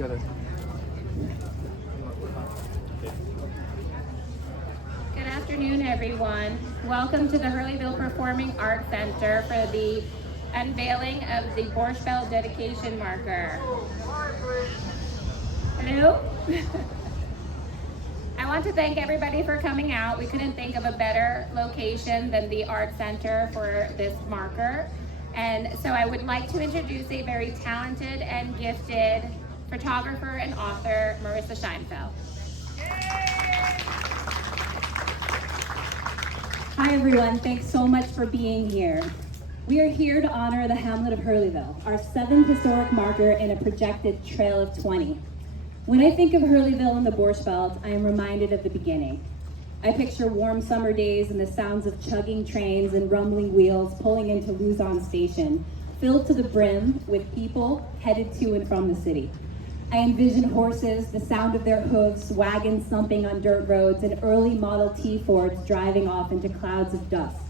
together. Good afternoon, everyone. Welcome to the Hurleyville Performing Arts Center for the unveiling of the Borscht Belt dedication marker. Hello? I want to thank everybody for coming out. We couldn't think of a better location than the Art Center for this marker. And so I would like to introduce a very talented and gifted photographer and author, Marissa Scheinfeld. Hi everyone, thanks so much for being here. We are here to honor the hamlet of Hurleyville, our 7th historic marker in a projected trail of 20. When I think of Hurleyville and the Borscht Belt, I am reminded of the beginning. I picture warm summer days and the sounds of chugging trains and rumbling wheels pulling into Luzon Station, filled to the brim with people headed to and from the city. I envision horses, the sound of their hooves, wagons thumping on dirt roads, and early Model T Fords driving off into clouds of dust.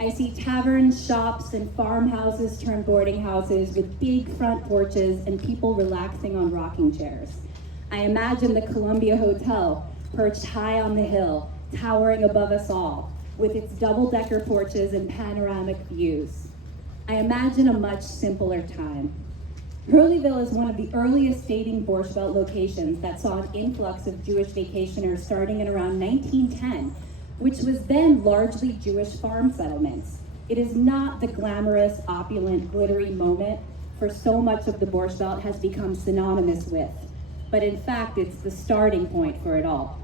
I see taverns, shops, and farmhouses turn boarding houses with big front porches and people relaxing on rocking chairs. I imagine the Columbia Hotel, perched high on the hill, towering above us all, with its double-decker porches and panoramic views. I imagine a much simpler time. Hurleyville is one of the earliest dating Borscht Belt locations that saw an influx of Jewish vacationers starting in around 1910, which was then largely Jewish farm settlements. It is not the glamorous, opulent, glittery moment for so much of the Borscht Belt has become synonymous with, but in fact, it's the starting point for it all.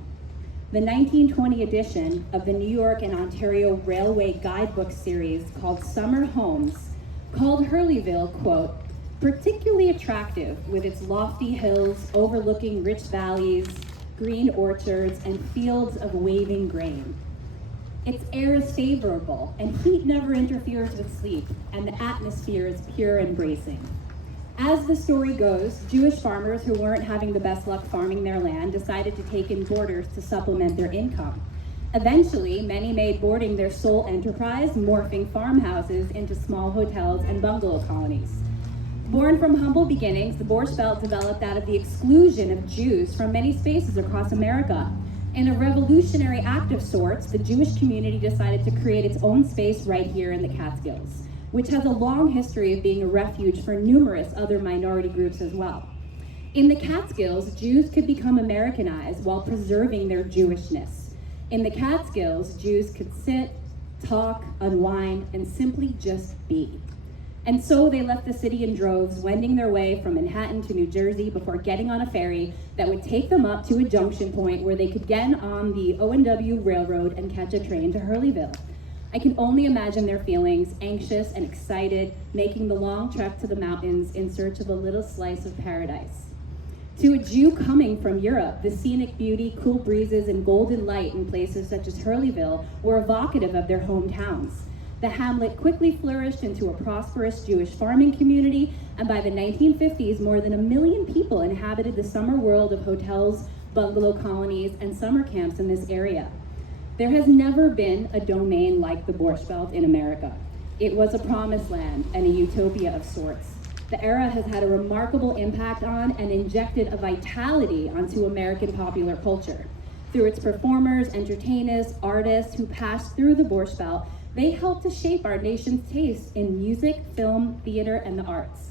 The 1920 edition of the New York and Ontario Railway Guidebook series called Summer Homes called Hurleyville, quote, particularly attractive with its lofty hills overlooking rich valleys, green orchards, and fields of waving grain. Its air is favorable, and heat never interferes with sleep, and the atmosphere is pure and bracing. As the story goes, Jewish farmers who weren't having the best luck farming their land decided to take in boarders to supplement their income. Eventually, many made boarding their sole enterprise, morphing farmhouses into small hotels and bungalow colonies. Born from humble beginnings, the Borscht Belt developed out of the exclusion of Jews from many spaces across America. In a revolutionary act of sorts, the Jewish community decided to create its own space right here in the Catskills, which has a long history of being a refuge for numerous other minority groups as well. In the Catskills, Jews could become Americanized while preserving their Jewishness. In the Catskills, Jews could sit, talk, unwind, and simply just be. And so they left the city in droves, wending their way from Manhattan to New Jersey before getting on a ferry that would take them up to a junction point where they could get on the O&W Railroad and catch a train to Hurleyville. I can only imagine their feelings, anxious and excited, making the long trek to the mountains in search of a little slice of paradise. To a Jew coming from Europe, the scenic beauty, cool breezes, and golden light in places such as Hurleyville were evocative of their hometowns. The hamlet quickly flourished into a prosperous Jewish farming community, and by the 1950s, more than 1 million people inhabited the summer world of hotels, bungalow colonies, and summer camps in this area. There has never been a domain like the Borscht Belt in America. It was a promised land and a utopia of sorts. The era has had a remarkable impact on and injected a vitality onto American popular culture. Through its performers, entertainers, artists who passed through the Borscht Belt, they helped to shape our nation's taste in music, film, theater, and the arts.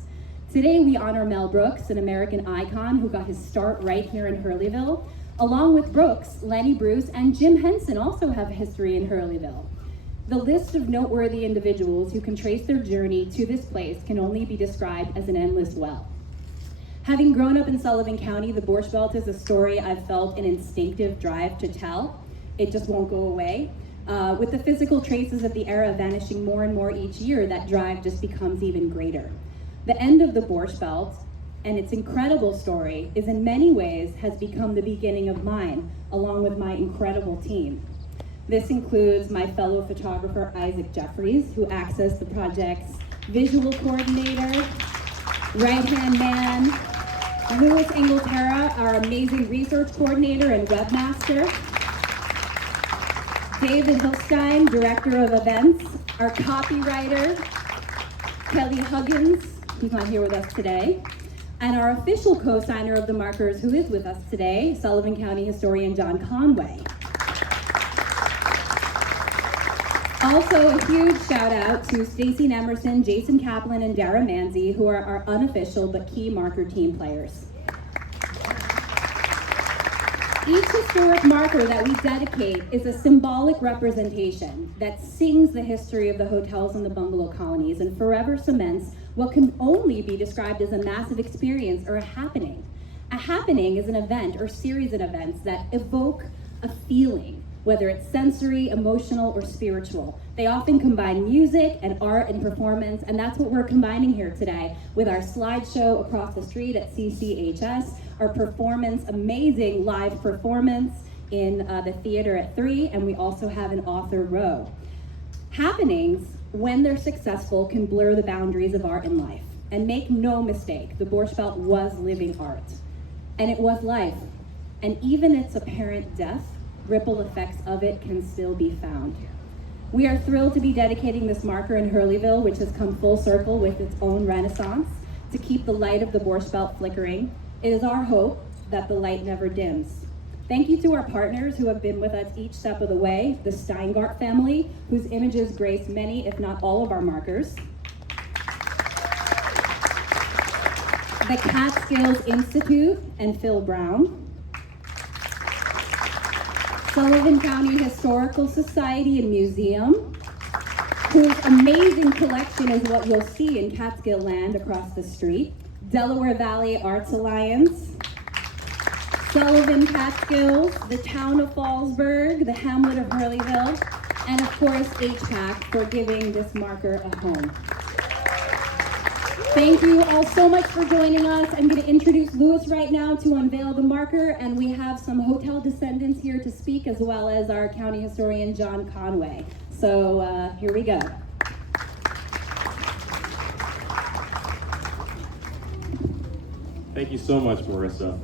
Today, we honor Mel Brooks, an American icon who got his start right here in Hurleyville. Along with Brooks, Lenny Bruce, and Jim Henson also have a history in Hurleyville. The list of noteworthy individuals who can trace their journey to this place can only be described as an endless well. Having grown up in Sullivan County, the Borscht Belt is a story I've felt an instinctive drive to tell. It just won't go away. With the physical traces of the era vanishing more and more each year, that drive just becomes even greater. The end of the Borscht Belt and its incredible story is in many ways has become the beginning of mine, along with my incredible team. This includes my fellow photographer, Isaac Jeffries, who acts as the project's visual coordinator, right-hand man, Louis Inglaterra, our amazing research coordinator and webmaster, David Hilstein, director of events, our copywriter, Kelly Huggins, who's not here with us today, And our official co-signer of the markers, who is with us today, Sullivan County historian John Conway. Also, a huge shout out to Stacy Emerson, Jason Kaplan, and Dara Manzi, who are our unofficial but key marker team players. Each historic marker that we dedicate is a symbolic representation that sings the history of the hotels and the bungalow colonies and forever cements what can only be described as a massive experience or a happening. A happening is an event or series of events that evoke a feeling, whether it's sensory, emotional, or spiritual. They often combine music and art and performance, and that's what we're combining here today with our slideshow across the street at CCHS, our performance, amazing live performance in the theater at 3, and we also have an author row. Happenings, when they're successful, can blur the boundaries of art and life. And make no mistake, the Borscht Belt was living art, and it was life. And even its apparent death, ripple effects of it can still be found. We are thrilled to be dedicating this marker in Hurleyville, which has come full circle with its own renaissance, to keep the light of the Borscht Belt flickering. It is our hope that the light never dims. Thank you to our partners who have been with us each step of the way, the Steingart family, whose images grace many, if not all, of our markers. The Catskills Institute and Phil Brown. Sullivan County Historical Society and Museum, whose amazing collection is what you'll see in Catskill land across the street. Delaware Valley Arts Alliance, Sullivan Catskills, the town of Fallsburg, the hamlet of Hurleyville, and of course HPAC for giving this marker a home. Thank you all so much for joining us. I'm going to introduce Louis right now to unveil the marker, and we have some hotel descendants here to speak, as well as our county historian, John Conway. So here we go. Thank you so much, Marissa.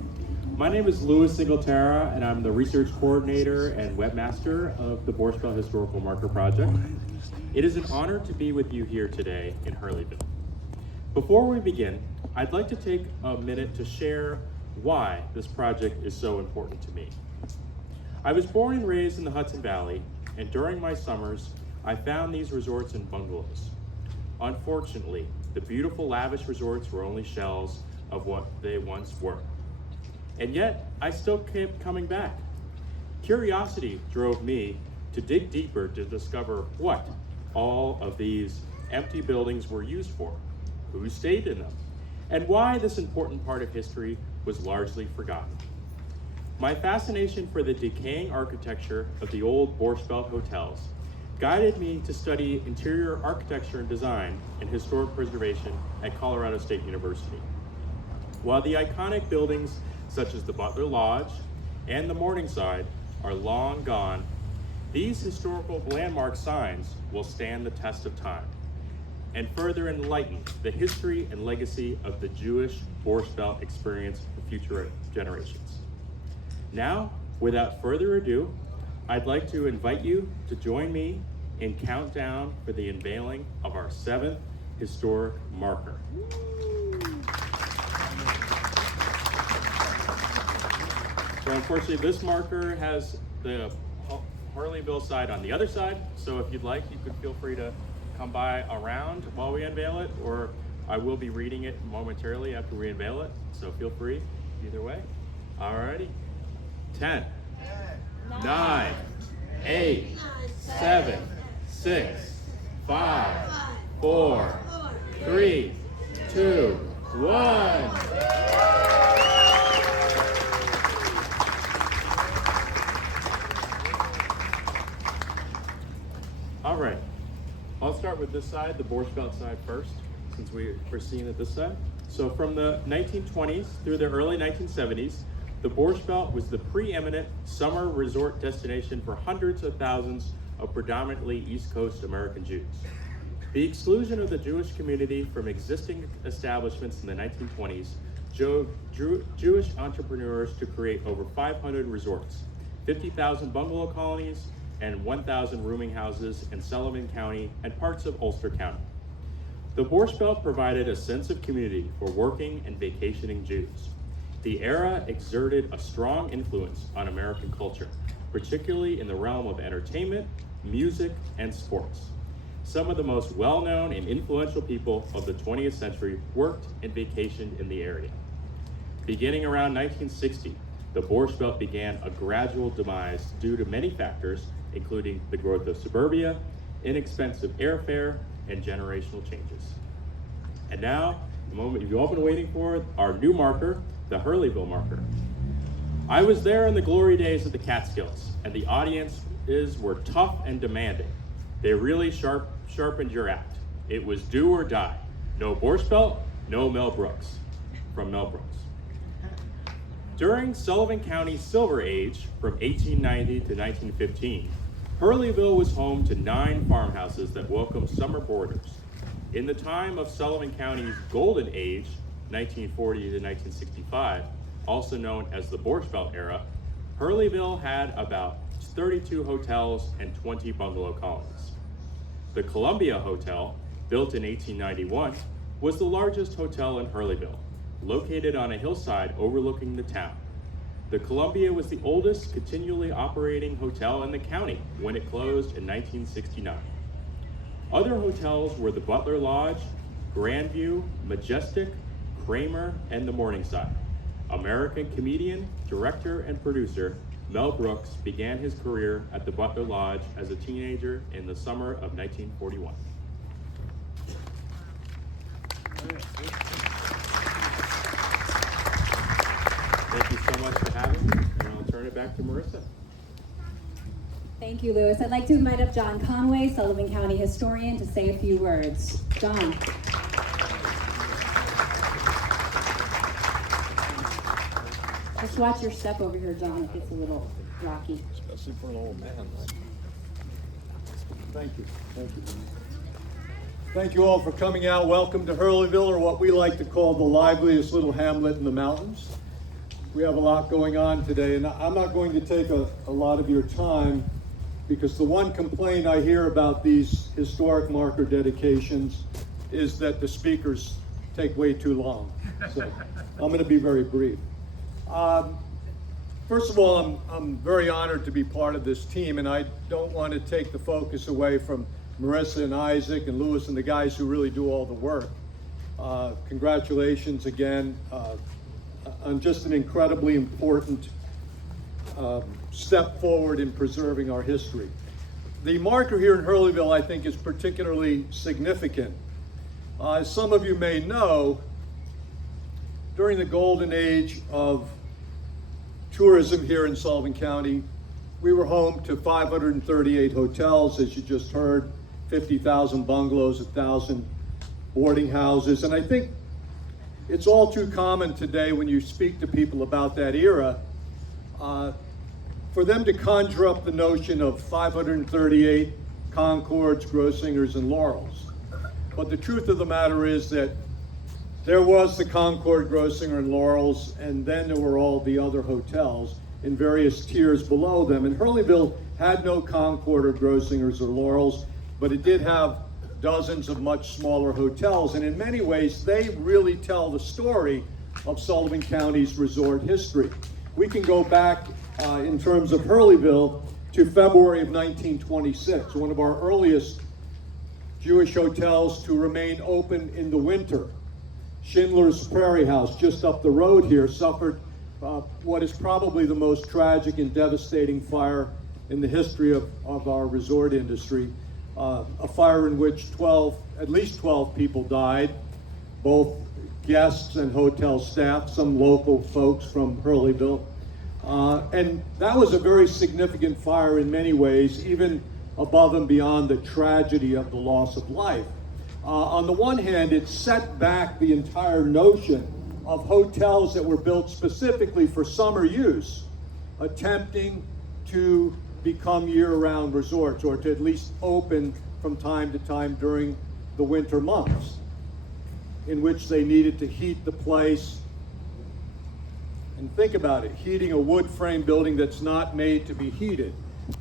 My name is Louis Singletara, and I'm the research coordinator and webmaster of the Borscht Belt Historical Marker Project. It is an honor to be with you here today in Hurleyville. Before we begin, I'd like to take a minute to share why this project is so important to me. I was born and raised in the Hudson Valley, and during my summers, I found these resorts and bungalows. Unfortunately, the beautiful lavish resorts were only shells of what they once were. And yet, I still kept coming back. Curiosity drove me to dig deeper to discover what all of these empty buildings were used for, who stayed in them, and why this important part of history was largely forgotten. My fascination for the decaying architecture of the old Borscht Belt hotels guided me to study interior architecture and design and historic preservation at Colorado State University. While the iconic buildings such as the Butler Lodge and the Morningside are long gone, these historical landmark signs will stand the test of time and further enlighten the history and legacy of the Jewish Borscht Belt experience for future generations. Now, without further ado, I'd like to invite you to join me in countdown for the unveiling of our 7th historic marker. So unfortunately, this marker has the Hurleyville side on the other side, so if you'd like, you could feel free to come by around while we unveil it, or I will be reading it momentarily after we unveil it, so feel free either way. Alrighty. 10, 9, 8, 7, 6, 5, 4, 3, 2, 1. All right, I'll start with this side, the Borscht Belt side first, since we're seeing it this side. So from the 1920s through the early 1970s, the Borscht Belt was the preeminent summer resort destination for hundreds of thousands of predominantly East Coast American Jews. The exclusion of the Jewish community from existing establishments in the 1920s drove Jewish entrepreneurs to create over 500 resorts, 50,000 bungalow colonies, and 1,000 rooming houses in Sullivan County and parts of Ulster County. The Borscht Belt provided a sense of community for working and vacationing Jews. The era exerted a strong influence on American culture, particularly in the realm of entertainment, music, and sports. Some of the most well-known and influential people of the 20th century worked and vacationed in the area. Beginning around 1960, the Borscht Belt began a gradual demise due to many factors, including the growth of suburbia, inexpensive airfare, and generational changes. And now, the moment you've all been waiting for, our new marker, the Hurleyville marker. I was there in the glory days of the Catskills, and the audiences were tough and demanding. They really sharpened your act. It was do or die. No Borscht Belt, no Mel Brooks, from Mel Brooks. During Sullivan County's Silver Age, from 1890 to 1915, Hurleyville was home to 9 farmhouses that welcomed summer boarders. In the time of Sullivan County's Golden Age, 1940 to 1965, also known as the Borscht Belt era, Hurleyville had about 32 hotels and 20 bungalow colonies. The Columbia Hotel, built in 1891, was the largest hotel in Hurleyville, located on a hillside overlooking the town. The Columbia was the oldest continually operating hotel in the county when it closed in 1969. Other hotels were the Butler Lodge, Grandview, Majestic, Kramer, and the Morningside. American comedian, director, and producer Mel Brooks began his career at the Butler Lodge as a teenager in the summer of 1941. Thank you so much for having me, and I'll turn it back to Marissa. Thank you, Louis. I'd like to invite up John Conway, Sullivan County historian, to say a few words. John. Just watch your step over here, John. It gets a little rocky. Especially for an old man. Thank you. Thank you. Thank you all for coming out. Welcome to Hurleyville, or what we like to call the liveliest little hamlet in the mountains. We have a lot going on today, and I'm not going to take a lot of your time, because the one complaint I hear about these historic marker dedications is that the speakers take way too long. So I'm going to be very brief. First of all, I'm very honored to be part of this team, and I don't want to take the focus away from Marissa and Isaac and Louis and the guys who really do all the work. Congratulations again on just an incredibly important step forward in preserving our history. The marker here in Hurleyville, I think, is particularly significant. As some of you may know, during the golden age of tourism here in Sullivan County, we were home to 538 hotels, as you just heard, 50,000 bungalows, 1,000 boarding houses. And I think it's all too common today when you speak to people about that era, for them to conjure up the notion of 538 Concords, Grossingers, and Laurels. But the truth of the matter is that there was the Concord, Grossinger, and Laurels, and then there were all the other hotels in various tiers below them. And Hurleyville had no Concord or Grossingers or Laurels, but it did have dozens of much smaller hotels. And in many ways, they really tell the story of Sullivan County's resort history. We can go back in terms of Hurleyville to February of 1926, one of our earliest Jewish hotels to remain open in the winter. Schindler's Prairie House, just up the road here, suffered what is probably the most tragic and devastating fire in the history of our resort industry. A fire in which at least 12 people died, both guests and hotel staff, some local folks from Hurleyville. And that was a very significant fire in many ways, even above and beyond the tragedy of the loss of life. On the one hand, it set back the entire notion of hotels that were built specifically for summer use, attempting to become year-round resorts, or to at least open from time to time during the winter months, in which they needed to heat the place. And think about it, heating a wood frame building that's not made to be heated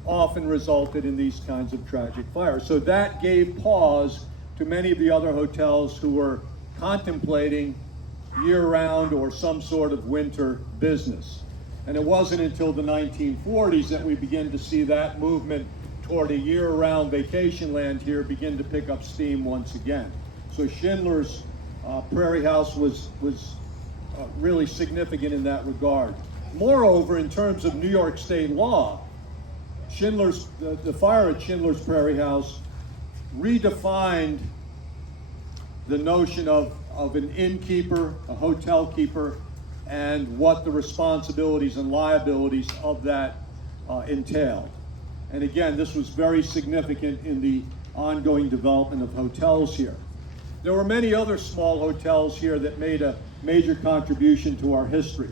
often resulted in these kinds of tragic fires. So that gave pause to many of the other hotels who were contemplating year-round or some sort of winter business. And it wasn't until the 1940s that we began to see that movement toward a year-round vacation land here begin to pick up steam once again. So Schindler's Prairie House was really significant in that regard. Moreover, in terms of New York State law, the fire at Schindler's Prairie House redefined the notion of an innkeeper, a hotel keeper, and what the responsibilities and liabilities of that entailed. And again, this was very significant in the ongoing development of hotels here. There were many other small hotels here that made a major contribution to our history.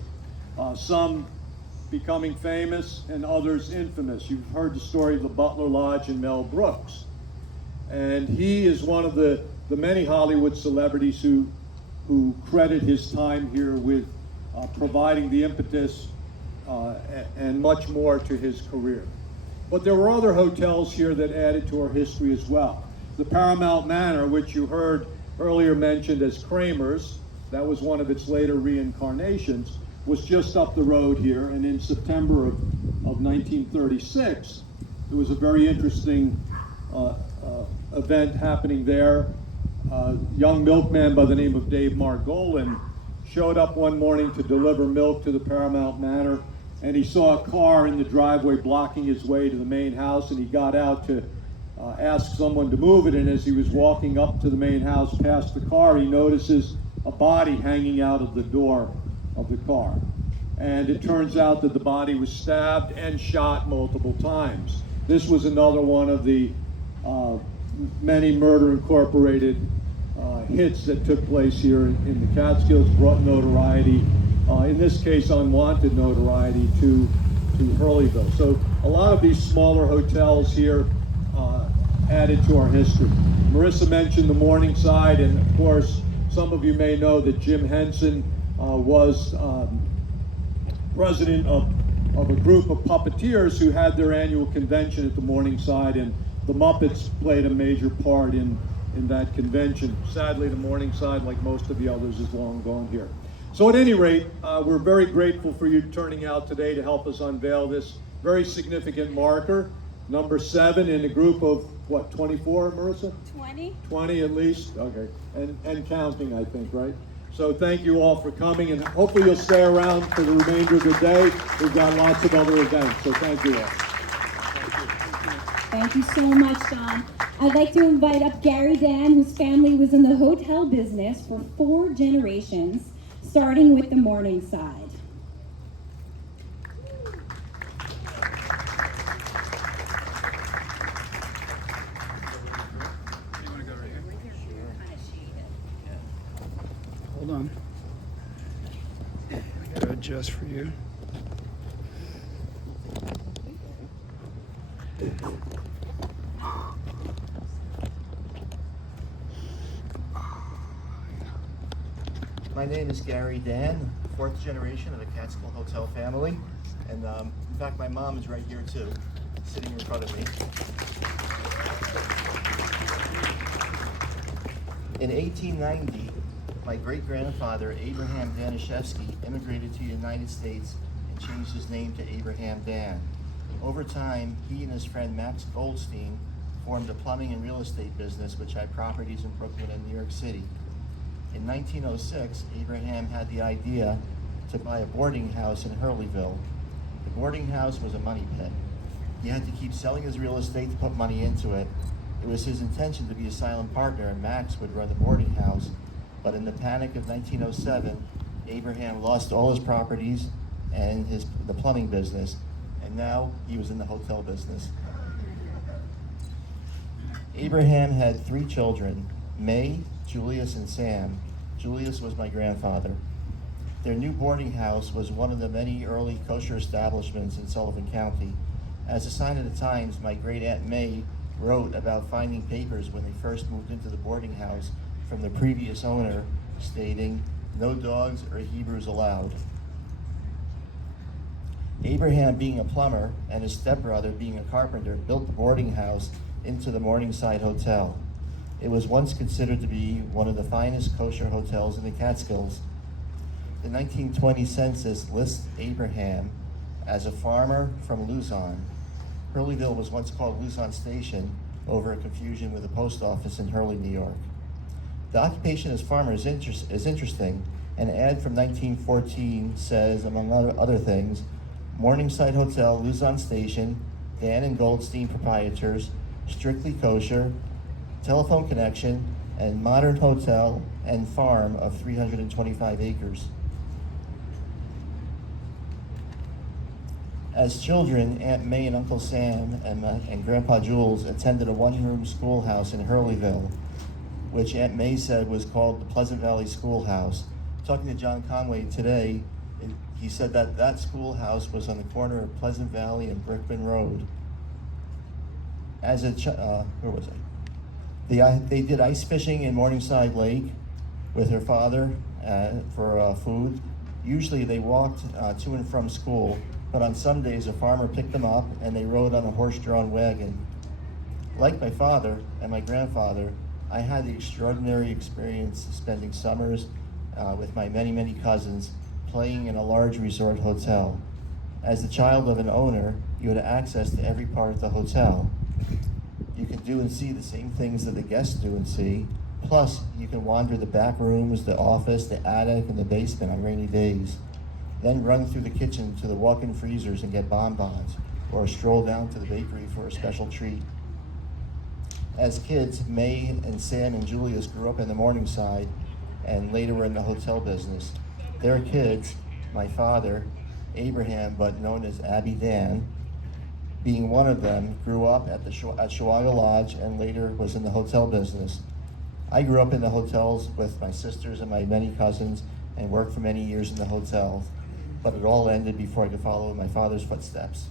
Some becoming famous and others infamous. You've heard the story of the Butler Lodge and Mel Brooks. And he is one of the many Hollywood celebrities who credit his time here with providing the impetus and much more to his career. But there were other hotels here that added to our history as well. The Paramount Manor, which you heard earlier mentioned as Kramer's, that was one of its later reincarnations, was just up the road here. And in September of 1936, there was a very interesting event happening there. A young milkman by the name of Dave Margolin showed up one morning to deliver milk to the Paramount Manor, and he saw a car in the driveway blocking his way to the main house, and he got out to ask someone to move it. And as he was walking up to the main house past the car, he notices a body hanging out of the door of the car. And it turns out that the body was stabbed and shot multiple times. This was another one of the many Murder Incorporated hits that took place here in the Catskills, brought notoriety, in this case unwanted notoriety, to Hurleyville. So a lot of these smaller hotels here added to our history. Marissa mentioned the Morningside, and of course some of you may know that Jim Henson was president of a group of puppeteers who had their annual convention at the Morningside, and the Muppets played a major part in that convention. Sadly, the Morningside, like most of the others, is long gone here. So at any rate, we're very grateful for you turning out today to help us unveil this very significant marker, number 7 in a group of, what, 24, Marissa? 20. 20 at least, okay, and counting, I think, right? So thank you all for coming, and hopefully you'll stay around for the remainder of the day. We've got lots of other events, so thank you all. Thank you so much, Don. I'd like to invite up Gary Dan, whose family was in the hotel business for 4 generations, starting with the Morningside. Hold on. I gotta adjust for you. My name is Gary Dan, 4th generation of the Catskill Hotel family. And in fact, my mom is right here too, sitting in front of me. In 1890, my great-grandfather, Abraham Danishevsky, immigrated to the United States and changed his name to Abraham Dan. Over time, he and his friend Max Goldstein formed a plumbing and real estate business which had properties in Brooklyn and New York City. In 1906, Abraham had the idea to buy a boarding house in Hurleyville. The boarding house was a money pit. He had to keep selling his real estate to put money into it. It was his intention to be a silent partner, and Max would run the boarding house. But in the panic of 1907, Abraham lost all his properties and the plumbing business, and now he was in the hotel business. Abraham had 3 children, May, Julius, and Sam. Julius was my grandfather. Their new boarding house was one of the many early kosher establishments in Sullivan County. As a sign of the times, my great-aunt May wrote about finding papers when they first moved into the boarding house from the previous owner, stating, "No dogs or Hebrews allowed." Abraham, being a plumber, and his stepbrother, being a carpenter, built the boarding house into the Morningside Hotel. It was once considered to be one of the finest kosher hotels in the Catskills. The 1920 census lists Abraham as a farmer from Luzon. Hurleyville was once called Luzon Station over a confusion with the post office in Hurley, New York. The occupation as farmer is interesting. An ad from 1914 says, among other things, Morningside Hotel, Luzon Station, Dan and Goldstein proprietors, strictly kosher, telephone connection, and modern hotel and farm of 325 acres. As children, Aunt May and Uncle Sam and Grandpa Jules attended a one-room schoolhouse in Hurleyville, which Aunt May said was called the Pleasant Valley Schoolhouse. Talking to John Conway today, he said that that schoolhouse was on the corner of Pleasant Valley and Brickman Road. As a where was I? They did ice fishing in Morningside Lake with her father for food. Usually they walked to and from school, but on some days a farmer picked them up and they rode on a horse-drawn wagon. Like my father and my grandfather, I had the extraordinary experience of spending summers with my many cousins playing in a large resort hotel. As the child of an owner, you had access to every part of the hotel. You can do and see the same things that the guests do and see, plus you can wander the back rooms, the office, the attic, and the basement on rainy days. Then run through the kitchen to the walk-in freezers and get bonbons, or stroll down to the bakery for a special treat. As kids, May and Sam and Julius grew up in the Morningside and later were in the hotel business. Their kids, my father, Abraham, but known as Abby Dan, being one of them, grew up at Chewaga Lodge and later was in the hotel business. I grew up in the hotels with my sisters and my many cousins and worked for many years in the hotels, but it all ended before I could follow in my father's footsteps.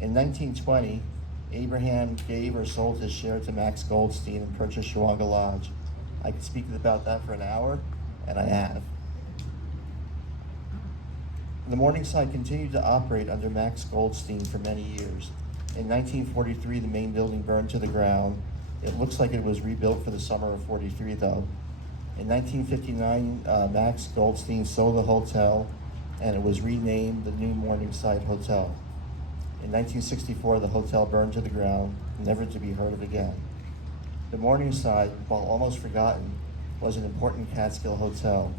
In 1920, Abraham gave or sold his share to Max Goldstein and purchased Chewaga Lodge. I could speak about that for an hour, and I have. The Morningside continued to operate under Max Goldstein for many years. In 1943, the main building burned to the ground. It looks like it was rebuilt for the summer of '43, though. In 1959, Max Goldstein sold the hotel, and it was renamed the New Morningside Hotel. In 1964, the hotel burned to the ground, never to be heard of again. The Morningside, while almost forgotten, was an important Catskill hotel.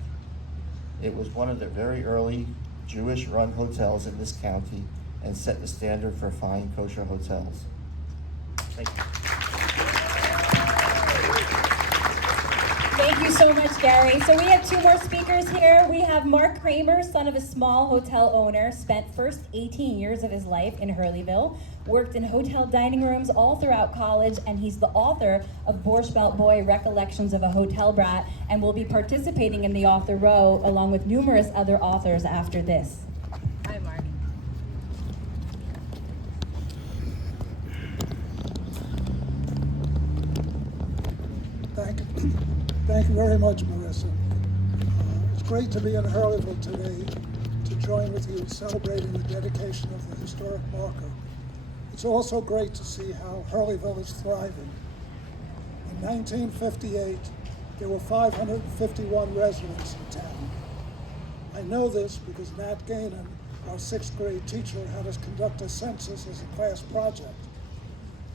It was one of the very early Jewish-run hotels in this county and set the standard for fine kosher hotels. Thank you. Thank you so much, Gary. So we have two more speakers here. We have Mark Kramer, son of a small hotel owner, spent first 18 years of his life in Hurleyville, worked in hotel dining rooms all throughout college, and he's the author of Borscht Belt Boy, Recollections of a Hotel Brat, and will be participating in the Author Row along with numerous other authors after this. Hi, Mark. Thank you very much, Marissa. It's great to be in Hurleyville today to join with you in celebrating the dedication of the historic marker. It's also great to see how Hurleyville is thriving. In 1958, there were 551 residents in town. I know this because Nat Gainan, our 6th grade teacher, had us conduct a census as a class project.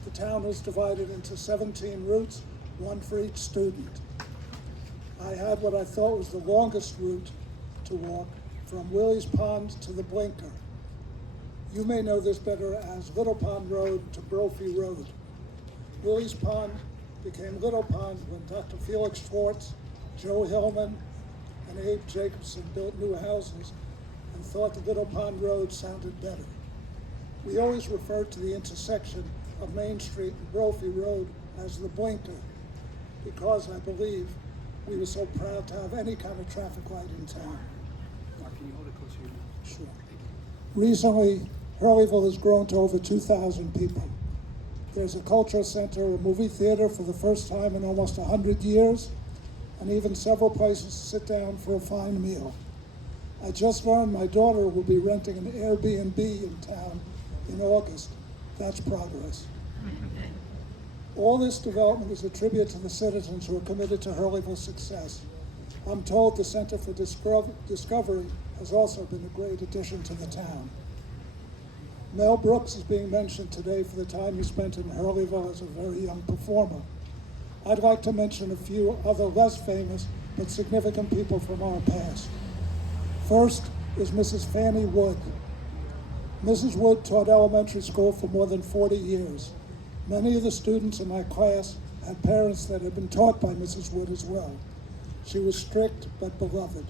The town is divided into 17 routes, one for each student. I had what I thought was the longest route to walk from Willie's Pond to the Blinker. You may know this better as Little Pond Road to Brophy Road. Willie's Pond became Little Pond when Dr. Felix Schwartz, Joe Hillman, and Abe Jacobson built new houses and thought the Little Pond Road sounded better. We always referred to the intersection of Main Street and Brophy Road as the Blinker because I believe we were so proud to have any kind of traffic light in town. Can you hold it closer to your mouth? Sure. Recently, Hurleyville has grown to over 2,000 people. There's a cultural center, a movie theater for the first time in almost 100 years, and even several places to sit down for a fine meal. I just learned my daughter will be renting an Airbnb in town in August. That's progress. All this development is a tribute to the citizens who are committed to Hurleyville's success. I'm told the Center for Discovery has also been a great addition to the town. Mel Brooks is being mentioned today for the time he spent in Hurleyville as a very young performer. I'd like to mention a few other less famous but significant people from our past. First is Mrs. Fannie Wood. Mrs. Wood taught elementary school for more than 40 years. Many of the students in my class had parents that had been taught by Mrs. Wood as well. She was strict but beloved.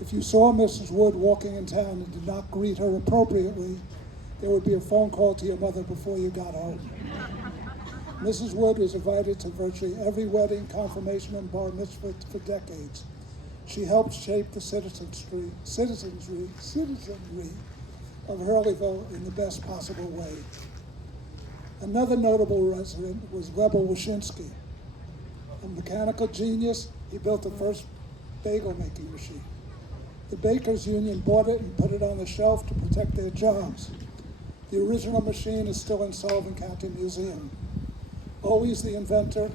If you saw Mrs. Wood walking in town and did not greet her appropriately, there would be a phone call to your mother before you got home. Mrs. Wood was invited to virtually every wedding, confirmation, and bar mitzvah for decades. She helped shape the citizenry of Hurleyville in the best possible way. Another notable resident was Lebel Wyszynski. A mechanical genius, he built the first bagel making machine. The Bakers Union bought it and put it on the shelf to protect their jobs. The original machine is still in Sullivan County Museum. Always the inventor,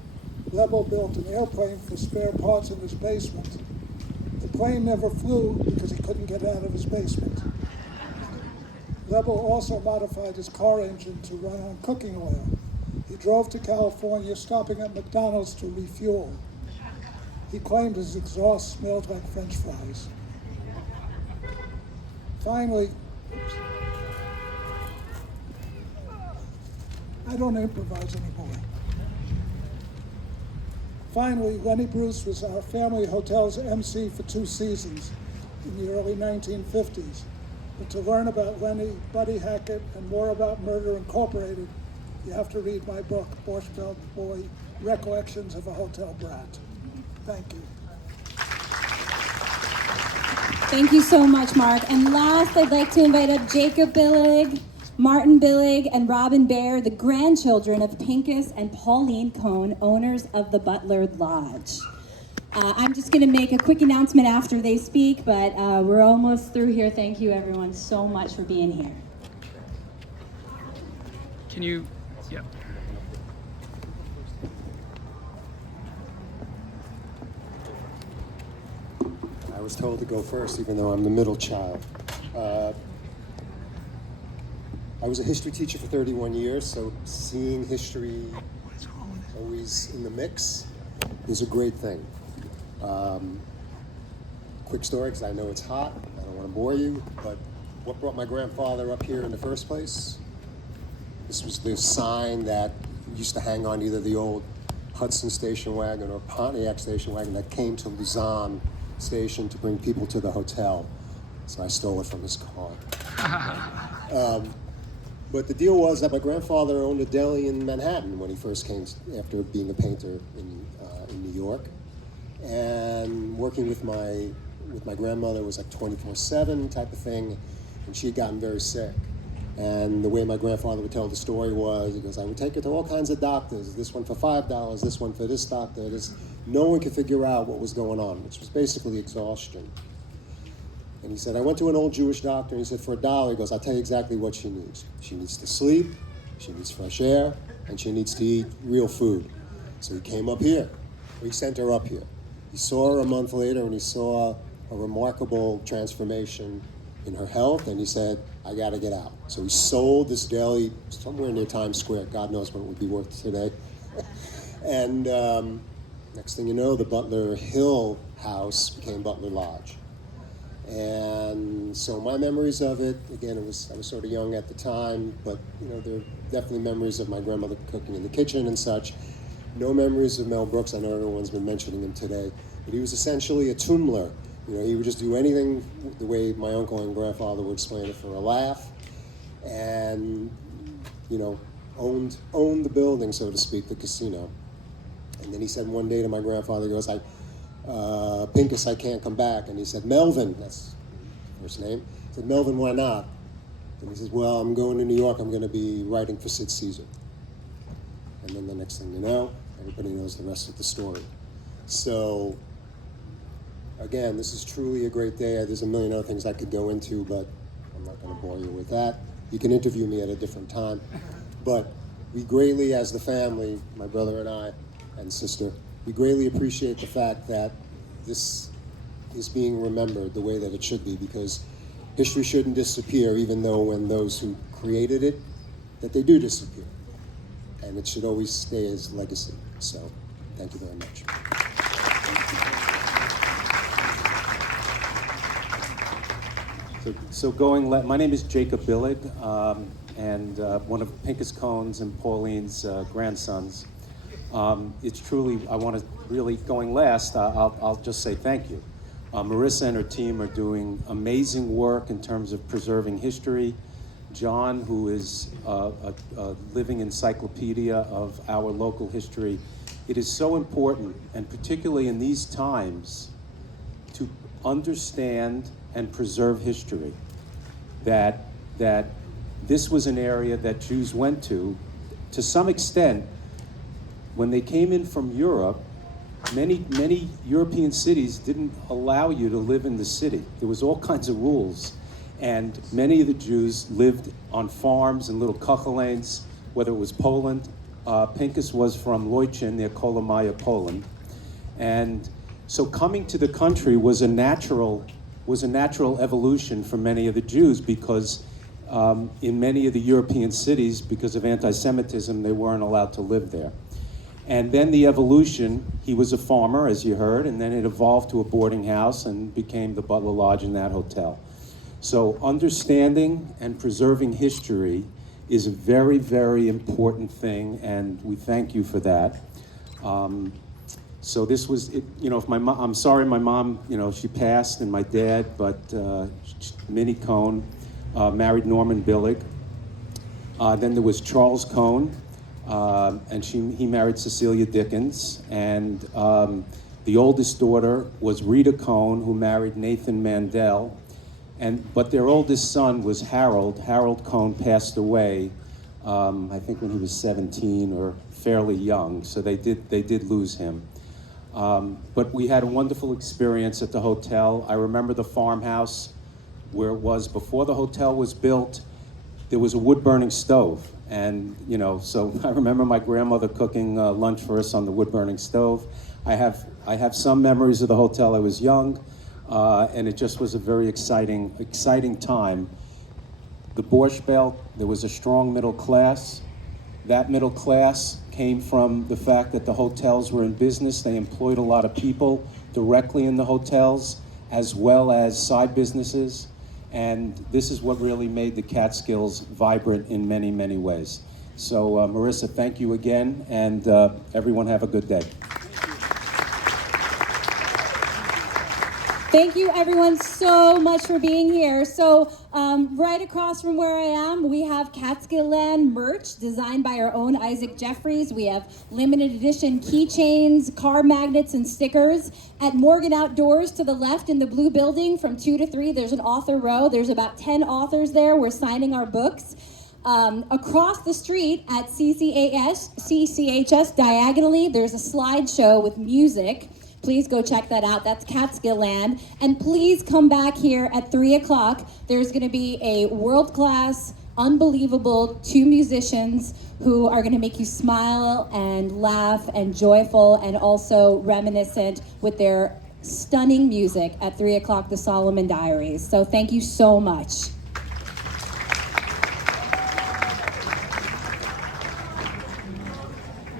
Lebel built an airplane for spare parts in his basement. The plane never flew because he couldn't get out of his basement. Lebel also modified his car engine to run on cooking oil. He drove to California, stopping at McDonald's to refuel. He claimed his exhaust smelled like French fries. Finally, I don't improvise anymore. Finally, Lenny Bruce was our family hotel's MC for 2 seasons in the early 1950s. But to learn about Lenny, Buddy Hackett, and more about Murder Incorporated, you have to read my book, Borscht Boy, Recollections of a Hotel Brat. Thank you. Thank you so much, Mark. And last, I'd like to invite up Jacob Billig, Martin Billig, and Robin Baer, the grandchildren of Pincus and Pauline Cohn, owners of the Butler Lodge. I'm just going to make a quick announcement after they speak, but we're almost through here. Thank you, everyone, so much for being here. Can you, yeah. I was told to go first, even though I'm the middle child. I was a history teacher for 31 years, so seeing history always in the mix is a great thing. Quick story, because I know it's hot. I don't want to bore you, but what brought my grandfather up here in the first place? This was the sign that used to hang on either the old Hudson station wagon or Pontiac station wagon that came to Luzon station to bring people to the hotel. So I stole it from his car. But the deal was that my grandfather owned a deli in Manhattan when he first came after being a painter in New York. And working with my grandmother was like 24/7 type of thing, and she had gotten very sick. And the way my grandfather would tell the story was, he goes, I would take her to all kinds of doctors, this one for $5, this one for this doctor, this. No one could figure out what was going on, which was basically exhaustion. And he said, I went to an old Jewish doctor, and he said, for $1, he goes, I'll tell you exactly what she needs. She needs to sleep, she needs fresh air, and she needs to eat real food. So he came up here, or he sent her up here. He saw her a month later, and he saw a remarkable transformation in her health, and he said, I gotta get out. So he sold this deli somewhere near Times Square. God knows what it would be worth today. And next thing you know, the Butler Hill house became Butler Lodge. And so my memories of it, again, I was sort of young at the time, but there are definitely memories of my grandmother cooking in the kitchen and such. No memories of Mel Brooks. I know everyone's been mentioning him today, but he was essentially a tumbler. He would just do anything the way my uncle and grandfather would explain it, for a laugh, and owned the building, so to speak, the casino. And then he said one day to my grandfather, he goes, Pincus, I can't come back. And he said, Melvin, that's his first name. He said, Melvin, why not? And he says, well, I'm going to New York. I'm going to be writing for Sid Caesar. And then the next thing you know, everybody knows the rest of the story. So, again, this is truly a great day. There's a million other things I could go into, but I'm not going to bore you with that. You can interview me at a different time. But we greatly, as the family, my brother and I and sister, we greatly appreciate the fact that this is being remembered the way that it should be, because history shouldn't disappear, even though when those who created it, that they do disappear. And it should always stay as legacy. So, thank you very much. My name is Jacob Billig, and one of Pincus Cohn's and Pauline's grandsons. It's truly, I want to really, going last, I'll just say thank you. Marissa and her team are doing amazing work in terms of preserving history. John, who is a living encyclopedia of our local history. It is so important, and particularly in these times, to understand and preserve history. That this was an area that Jews went to some extent. When they came in from Europe, many European cities didn't allow you to live in the city. There was all kinds of rules. And many of the Jews lived on farms and little kuchelanes, whether it was Poland. Pincus was from Leuchin, near Kolomaya, Poland. And so coming to the country was a natural evolution for many of the Jews, because in many of the European cities, because of anti-Semitism, they weren't allowed to live there. And then the evolution, he was a farmer, as you heard, and then it evolved to a boarding house and became the Butler Lodge in that hotel. So understanding and preserving history is a very, very important thing, and we thank you for that. So this was, if I'm sorry my mom, she passed, and my dad, but Minnie Cohn married Norman Billig. Then there was Charles Cohn, and he married Cecilia Dickens, and the oldest daughter was Rita Cohn, who married Nathan Mandel. But their oldest son was Harold. Harold Cohn passed away, I think when he was 17 or fairly young, so they did lose him. But we had a wonderful experience at the hotel. I remember the farmhouse where it was before the hotel was built. There was a wood-burning stove, and so I remember my grandmother cooking lunch for us on the wood-burning stove. I have some memories of the hotel. I was young. And it just was a very exciting time. The Borscht Belt, there was a strong middle class. That middle class came from the fact that the hotels were in business. They employed a lot of people directly in the hotels, as well as side businesses. And this is what really made the Catskills vibrant in many, many ways. So Marissa, thank you again, and everyone have a good day. Thank you everyone so much for being here. So right across from where I am, we have Catskill Land merch designed by our own Isaac Jeffries. We have limited edition keychains, car magnets, and stickers. At Morgan Outdoors to the left in the blue building from 2 to 3, there's an author row. There's about 10 authors there. We're signing our books. Across the street at CCHS diagonally, there's a slideshow with music. Please go check that out. That's Catskill Land. And please come back here at 3 o'clock. There's going to be a world-class, unbelievable 2 musicians who are going to make you smile and laugh and joyful and also reminiscent with their stunning music at 3 o'clock, the Solomon Diaries. So thank you so much.